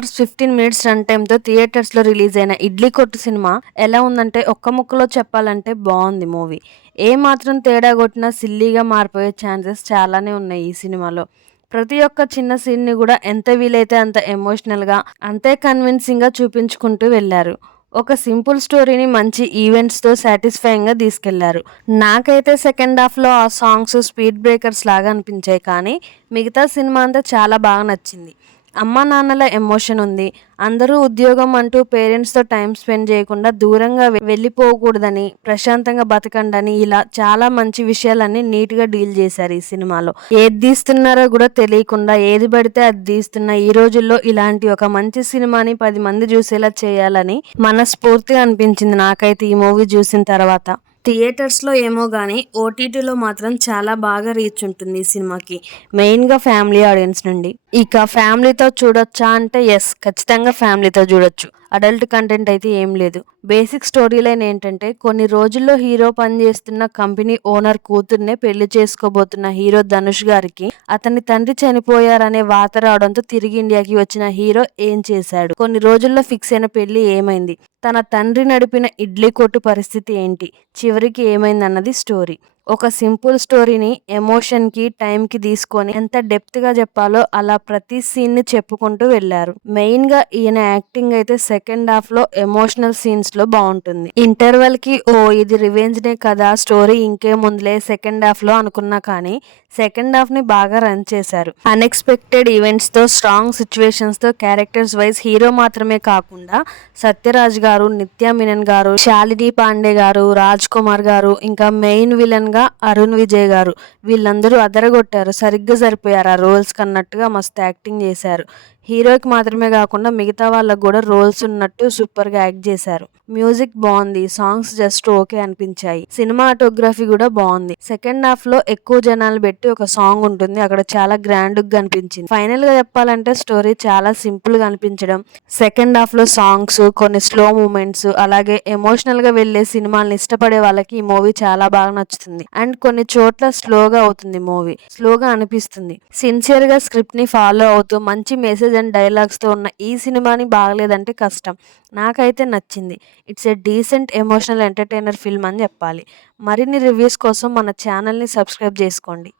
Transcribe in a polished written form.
Hours 15 minutes run టైమ్‌తో థియేటర్స్‌లో release అయిన 'ఇడ్లీ కొట్టు' సినిమా ఎలా ఉందంటే ఒక్క ముక్కలో చెప్పాలంటే బావుంది మూవీ. ఏ మాత్రం తేడా కొట్టినా సిల్లీగా మారిపోయే ఛాన్సెస్ చాలానే ఉన్నాయి ఈ సినిమాలో. ప్రతి ఒక్క చిన్న సీన్‌ని గూడా ఎంత వీలైతే అంత ఎమోషనల్‌గా, అంతే కన్విన్సింగ్‌గా చూపించుకుంటూ వెళ్లారు. ఒక సింపుల్ స్టోరీని మంచి ఈవెంట్స్‌తో సాటిస్ఫైయింగ్‌గా తీసుకెళ్లారు. నాకైతే సెకండ్ హాఫ్‌లో ఆ సాంగ్స్ స్పీడ్ బ్రేకర్స్ లాగా అనిపించాయి కానీ, మిగతా సినిమా అంతా చాలా బాగా నచ్చింది. అమ్మానాన్నల ఎమోషన్ ఉంది. అందరూ ఉద్యోగం అంటూ పేరెంట్స్‌తో టైమ్ స్పెండ్ చేయకుండా దూరంగా వెళ్ళిపోకూడదని, ప్రశాంతంగా బతకండని ఇలా చాలా మంచి విషయాలన్నీ నీట్‌గా డీల్ చేశారు ఈ సినిమాలో. ఏది తీస్తున్నారో కూడా తెలియకుండా ఏది పడితే అది తీస్తున్న ఈ రోజుల్లో ఇలాంటి ఒక మంచి సినిమాని 10 మంది చూసేలా చేయాలని మనస్ఫూర్తిగా అనిపించింది నాకైతే ఈ మూవీ చూసిన తర్వాత. థియేటర్స్‌లో ఏమో గానీ ఓటీటీలో మాత్రం చాలా బాగా రీచ్ ఉంటుంది ఈ సినిమాకి. మెయిన్‌గా ఫ్యామిలీ ఆడియన్స్ నుండి. ఇక ఫ్యామిలీతో చూడొచ్చా అంటే యెస్. ఖచ్చితంగా ఫ్యామిలీతో చూడొచ్చు. అడల్ట్ కంటెంట్ అయితే ఏం లేదు. బేసిక్ స్టోరీ లైన్ ఏంటంటే కొన్ని రోజుల్లో హీరో పనిచేస్తున్న కంపెనీ ఓనర్ కూతుర్నే పెళ్లి చేసుకోబోతున్న హీరో ధనుష్ గారికి అతని తండ్రి చనిపోయారనే వార్త రావడంతో తిరిగి ఇండియాకి వచ్చిన హీరో ఏం చేశాడు? కొన్ని రోజుల్లో ఫిక్స్ అయిన పెళ్లి ఏమైంది? తన తండ్రి నడిపిన ఇడ్లీ కొట్టు పరిస్థితి ఏంటి? చివరికి ఏమైందన్నది స్టోరీ. ఒక సింపుల్ స్టోరీని ఎమోషన్‌కి, టైంకి తీసుకొని ఎంత డెప్త్‌గా చెప్పాలో అలా ప్రతి సీన్‌ని చెప్పుకుంటూ వెళ్లారు. మెయిన్‌గా ఈయన యాక్టింగ్ అయితే సెకండ్ హాఫ్‌లో ఎమోషనల్ సీన్స్‌లో బావుంటుంది. ఇంటర్వెల్‌కి ఇది రివెంజ్‌నే కదా స్టోరీ ఇంకేముందిలే సెకండ్ హాఫ్‌లో అనుకున్నా కానీ సెకండ్ హాఫ్‌ని బాగా రన్ చేశారు. అన్‌ఎక్స్‌పెక్టెడ్ ఈవెంట్స్‌తో, స్ట్రాంగ్ సిట్యుయేషన్స్‌తో క్యారెక్టర్స్ వైస్ హీరో మాత్రమే కాకుండా సత్యరాజ్ గారు, నిత్య మీనన్ గారు, శాలిని పాండే గారు, రాజ్ కుమార్ గారు, ఇంకా మెయిన్ విలన్‌గా అరుణ్ విజయ్ గారు వీళ్ళందరూ అదరగొట్టారు. సరిగ్గా సరిపోయారు ఆ రోల్స్‌కి అన్నట్టుగా మస్తు యాక్టింగ్ చేశారు. హీరోకి మాత్రమే కాకుండా మిగతా వాళ్ళకి కూడా రోల్స్ ఉన్నట్టు సూపర్‌గా యాక్ట్ చేశారు. మ్యూజిక్ బావుంది. సాంగ్స్ జస్ట్ ఓకే అనిపించాయి. సినిమాటోగ్రఫీ కూడా బావుంది. సెకండ్ హాఫ్‌లో ఎక్కువ జనాలు పెట్టి ఒక సాంగ్ ఉంటుంది. అక్కడ చాలా గ్రాండ్‌గా అనిపించింది. ఫైనల్‌గా చెప్పాలంటే స్టోరీ చాలా సింపుల్‌గా అనిపించడం, సెకండ్ హాఫ్‌లో సాంగ్స్, కొన్ని స్లో మూమెంట్స్, అలాగే ఎమోషనల్‌గా వెళ్ళే సినిమాల్ని ఇష్టపడే వాళ్ళకి ఈ మూవీ చాలా బాగా నచ్చుతుంది. అండ్ కొన్ని చోట్ల స్లోగా అవుతుంది మూవీ. స్లోగా అనిపిస్తుంది. సిన్సియర్‌గా స్క్రిప్ట్‌ని ఫాలో అవుతూ మంచి మెసేజ్ అండ్ డైలాగ్స్‌తో ఉన్న ఈ సినిమాని బాగలేదంటే కష్టం. నాకైతే నచ్చింది. It's a decent emotional entertainer film అని చెప్పాలి. మరిన్ని రివ్యూస్ కోసం మన ఛానల్‌ని సబ్స్క్రైబ్ చేసుకోండి.